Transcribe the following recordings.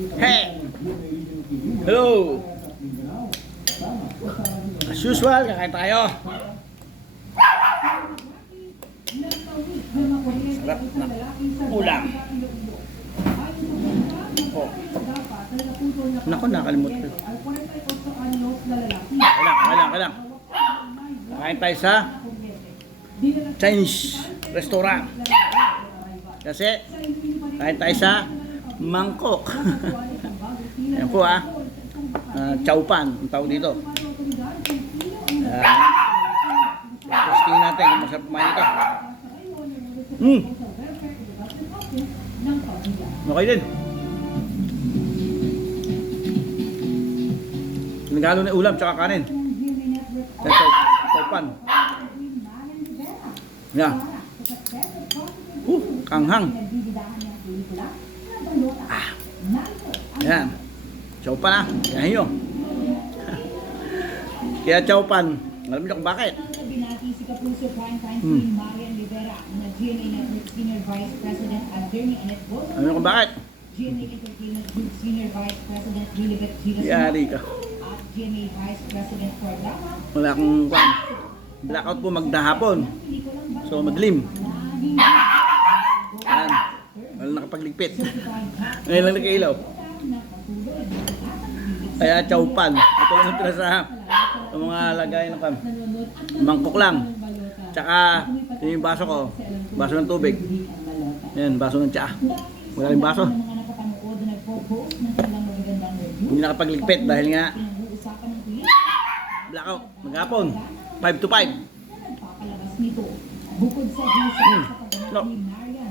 Hey! Hello! As usual, kakain tayo. Sarap na ulam. Oh. Naku, nakalimutan ko. Kailang. Kakain tayo sa Chinese restaurant. Kasi, kain tayo sa mangkok. Ayan po chow pan, ang tawag dito. Testing natin kung masarap kumain ito. Okay din. Nagalo na ulam tsaka kanin. Chow pan. Yan. Kanghang. Yan. Chow pan Yan nyo. Kaya chow pan. Alam niyo kung bakit? Binati si Kapuso Primetime Queen Marian Rivera na GMA Network Senior Vice President Attorney Annette Boto. Alam niyo kung bakit? GMA Entertainment Group Senior Vice President Lilibet Gilas Yari ka. at GMA Vice President Cordama. Wala akong blackout po magdahapon. So madilim. Yan. Wala nakapagligpit. Ngayon lang nakailaw. Kaya chow pan. Ito lang yung sa mga lagay ng mangkok lang. Tsaka yung baso ko. Baso ng tubig. Yan, baso ng tsaa. Wala rin baso. Hindi nakapagligpit dahil nga blackout. Maghapon. 5 to 5. Bukod sa no.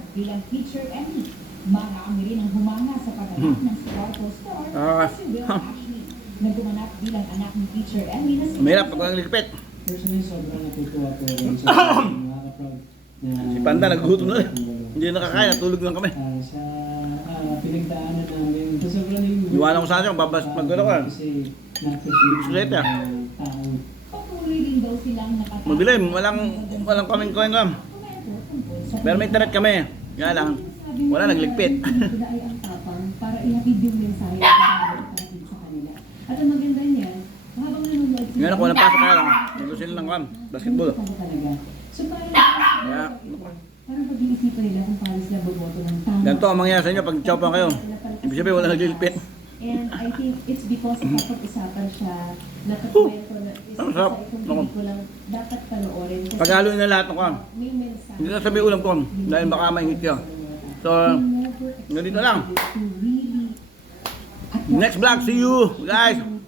Bilang teacher Emmy, marami rin ang humanga sa pagganap ng Sparkle Store si Will Ashley, na gumanap bilang anak ni teacher Emmy na si Mahirap pag walang ligpit. Personally, sobrang natutuwa ko rin sa nakaka-proud na Si Panda naggutom na rin. Hindi nakakain, natulog lang kami. sa pinagdaanan namin. So, sobrang Iwanan ko sa akin, magdala ko. kasi na-appreciate Bisikleta. ng tao. patuloy rin daw silang nakatapos. Madilim, walang kaming coin lang. Pero may internet kami. Kaya lang, wala nagligpit. Sila ay ang tapang para ihatid yung mensahe sa kanila. At ang maganda niyan, habang nanonood sila, Ngayon ako, walang pasok kaya lang. Naglusin lang kami, basketball. So parang Kaya, parang pag-iisipan nila kung paano sila boboto ng tama. ganito ang mangyayari sa inyo pag chopan kayo. Ibig sabihin, wala nagligpit. And I think it's because kapag-isapan siya, nakakwento na isa Ang sarap. sa itong pelikulang dapat panoorin. Kasi Paghalo na lahat ng kwan. may mensahe. Hindi na sabi ulam ko, dahil baka mahingit kayo. So, ganito lang. Next vlog, see you guys!